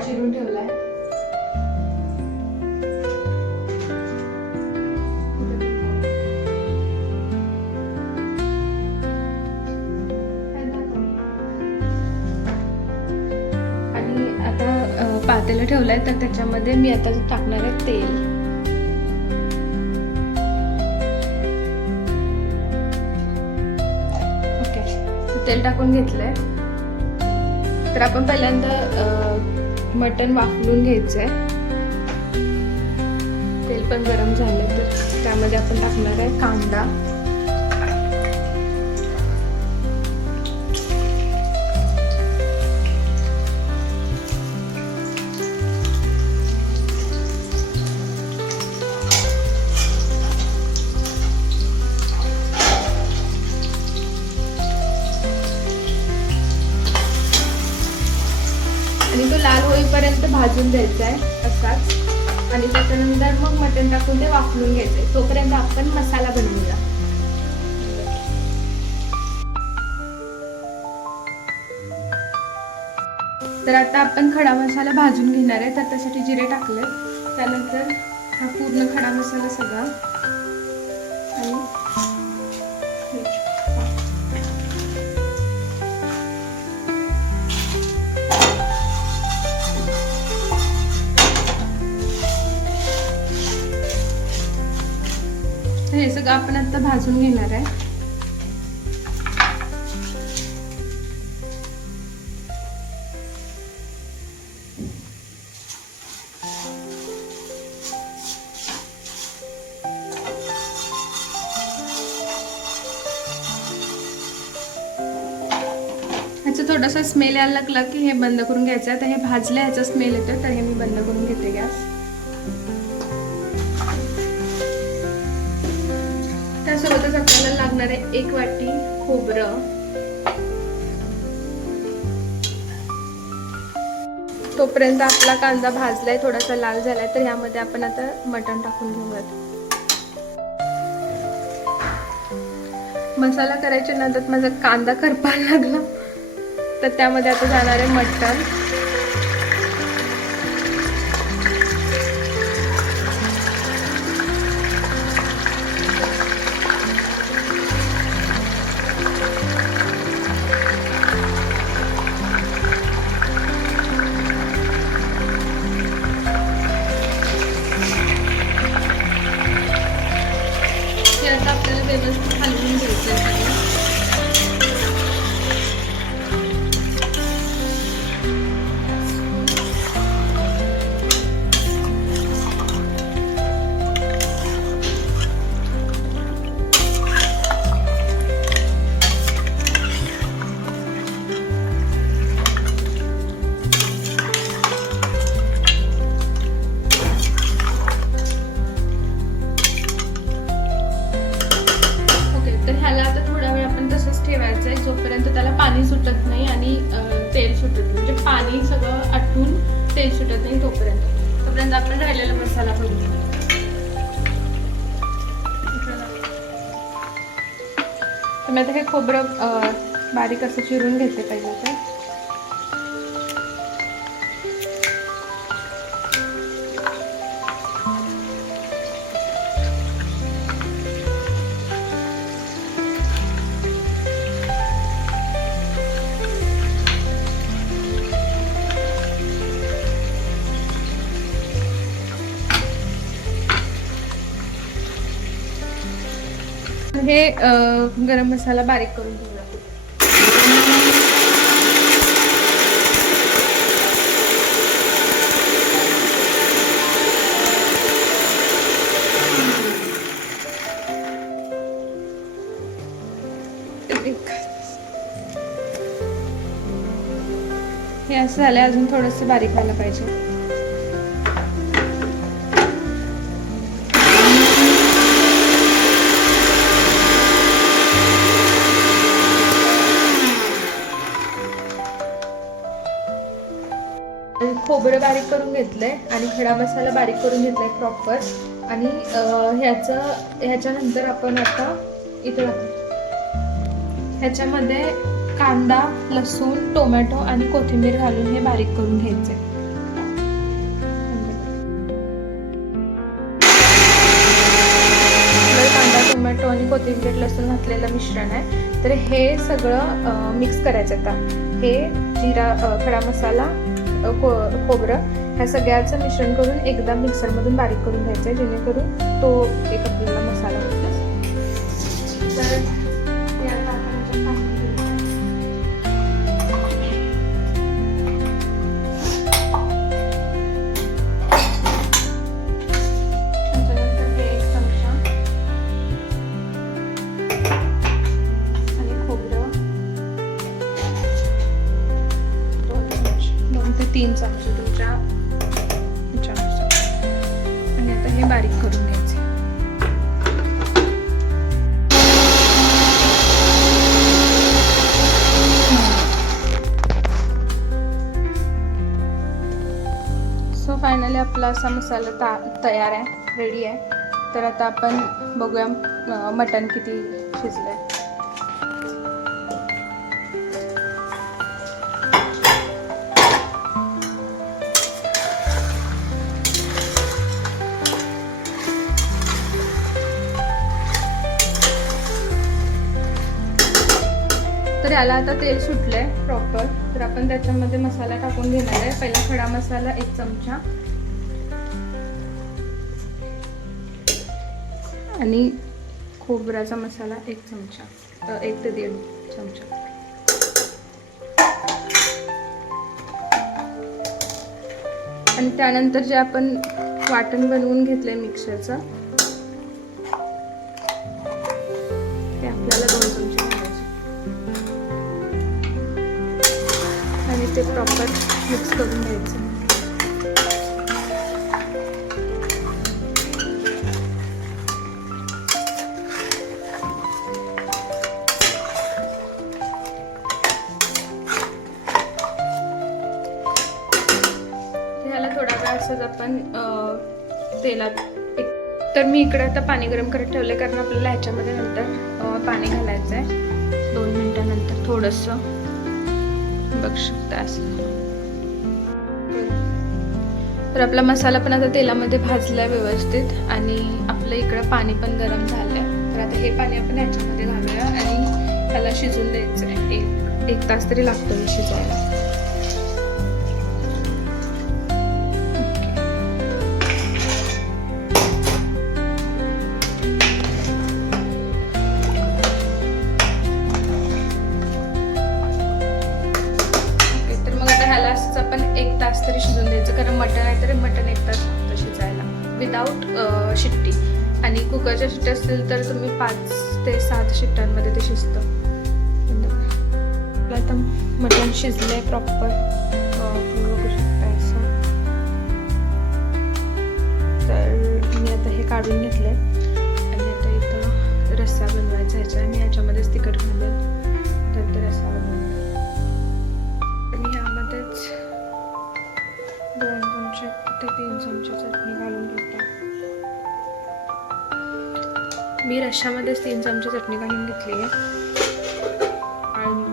कांदा चिरून ठेवलाय. आणि आता पातेलं ठेवलंय तर त्याच्यामध्ये मी आता टाकणार आहे तेल. ओके. तेल टाकून घेतलंय. तर आपण पहिल्यांदा मटण वाफलून आहे तेल पण गरम झालं तर त्यामध्ये आपण टाकणार आहे कांदा. भाजून द्यायचा आहे असाच. आणि त्याच्यानंतर मग मटण टाकून ते वाफलून घ्यायचंय. तोपर्यंत आपण मसाला बनवूया. तर आता आपण खडा मसाला भाजून घेणार आहे. तर त्यासाठी जिरे टाकले त्यानंतर हा पूर्ण खडा मसाला सगळा सगळं आपण आता भाजून घेणार आहे. ह्याचा थोडासा स्मेल यायला लागला की हे बंद करून घ्यायचं आहे. तर हे भाजलं ह्याचा स्मेल येतो तर हे मी बंद करून घेते गॅस. आज आपल्याला लागणार आहे एक वाटी खोबरं. तोपर्यंत आपला कांदा भाजलाय थोडासा लाल झालाय तर ह्यामध्ये आपण आता मटण टाकून घेऊयात. मसाला करायच्या नंतर माझा कांदा करपायला लागला. तर त्यामध्ये आता जाणार आहे मटण. तर मी आता हे खोबरं बारीक असं चिरून घेते पाहिजे तर. हे गरम मसाला बारीक करून ठेवला हे असं झालं अजून थोडंसं बारीक व्हायला पाहिजे. बारीक करून घेतलंय आणि खडा मसाला बारीक करून घेतलाय प्रॉपर आणि ह्याचं ह्याच्यानंतर आपण आता इथं ह्याच्यामध्ये कांदा लसूण टोमॅटो आणि कोथिंबीर घालून हे बारीक करून घ्यायचे कांदा टोमॅटो आणि कोथिंबीर लसूण घातलेलं मिश्रण आहे. तर हे सगळं मिक्स करायचं आता. हे जिरा खडा मसाला को खोबरं ह्या सगळ्याचं मिश्रण करून एकदा मिक्सरमधून बारीक करून घ्यायचं आहे जेणेकरून तो एक आपल्याला मसाला तीन चमचे तुमच्या आणि आता हे बारीक करून घ्यायचे. सो फायनली आपला असा मसाला ता तयार आहे रेडी आहे. तर आता आपण बघूया मटण किती शिजलं आहे त्याला आता तेल सुटलंय प्रॉपर तर आपण त्याच्यामध्ये मसाला टाकून घेणार आहे. पहिला खडा मसाला एक चमचा. आणि खोबऱ्याचा मसाला एक चमचा. एक ते दीड चमचा. आणि त्यानंतर जे आपण वाटण बनवून घेतलंय मिक्सरचं मिक्स करून घ्यायचं ह्याला थोडा वेळ असंच आपण तेलात एक तर मी इकडे आता पाणी गरम करत ठेवले कारण आपल्याला ह्याच्यामध्ये नंतर पाणी घालायचं आहे दोन मिनटानंतर थोडंसं बघ शकता असं. तर आपला मसाला पण आता तेलामध्ये भाजला आहे व्यवस्थित आणि आपलं इकडं पाणी पण गरम झालं आहे तर आता हे पाणी आपण ह्याच्यामध्ये घालूया आणि त्याला शिजून द्यायचं आहे एक एक तास तरी लागतो हे शिजायला असेल तर तुम्ही पाच ते सात शिट्ट्यांमध्ये ते शिजतं. आपलं आता मटण शिजलं आहे प्रॉपर बघू शकता असं तर मी आता हे काढून घेतलं आहे मी रश्श्यामध्येच तीन चमचे चटणी घालून घेतली आहे. आणि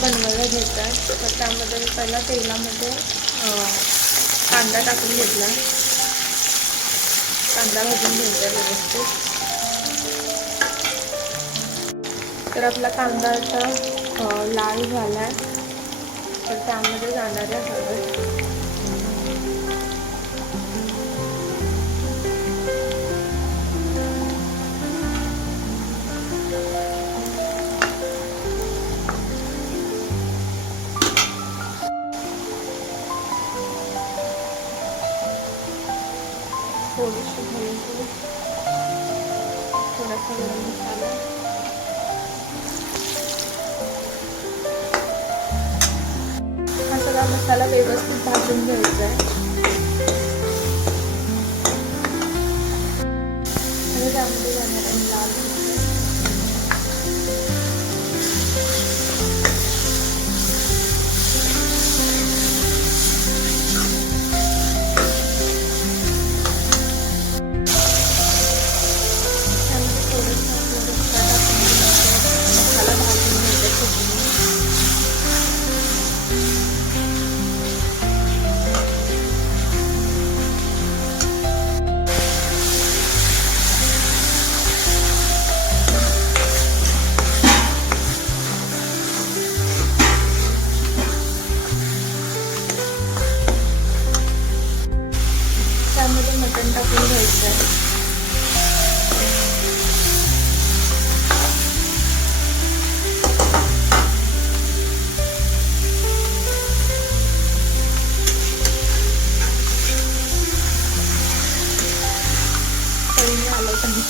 बनवायला घेतात तर त्यामध्ये मी पहिला तेलामध्ये कांदा टाकून घेतला. कांदा भाजून घ्यायचा व्यवस्थित. तर आपला कांदा आता लाल झाला आहे तर त्यामध्ये जाणाऱ्या हळद. थोडीशी धनपूड थोडासा गरम मसाला हा सगळा मसाला व्यवस्थित भाजून घ्यायचा आहे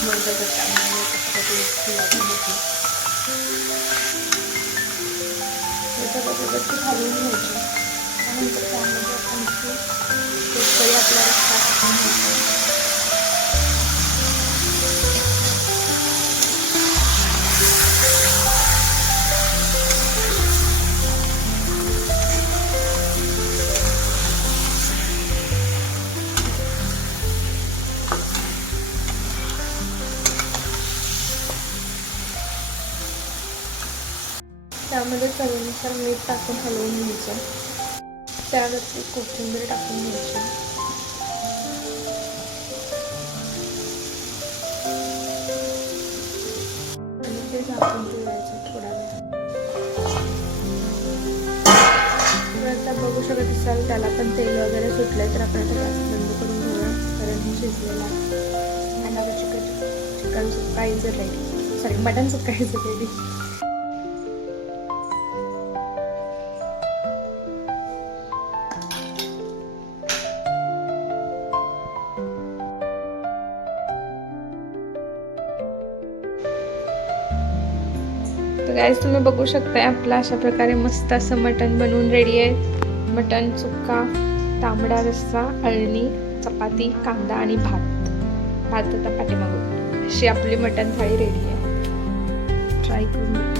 आलं सांगितलं होतं त्याच्यामुळे कसं लागून होती हे सगळं व्यवस्थित हलवून त्यानंतर त्यामध्ये चवीनुसार मीठ टाकून हलवून घ्यायचं. त्यावरती कोथिंबीर टाकून घ्यायची. आणि ते झाकून ठेवायचं थोडा वेळ. आता बघू शकत असाल त्याला पण तेल वगैरे सुटलं तर आपण आता गॅस बंद करून घेऊया कारण हे शिजलेलं आहे. आणि आता chicken chicken sukka is ready sorry mutton sukka is ready तर गाईज तुम्ही बघू शकताय आपलं अशा प्रकारे मस्त असं मटण बनवून रेडी आहे. मटण सुक्का तांबडा रस्सा अळणी चपाती कांदा आणि भात. भात आता पाठीमागून. अशी आपली मटण थाळी रेडी आहे. ट्राय करून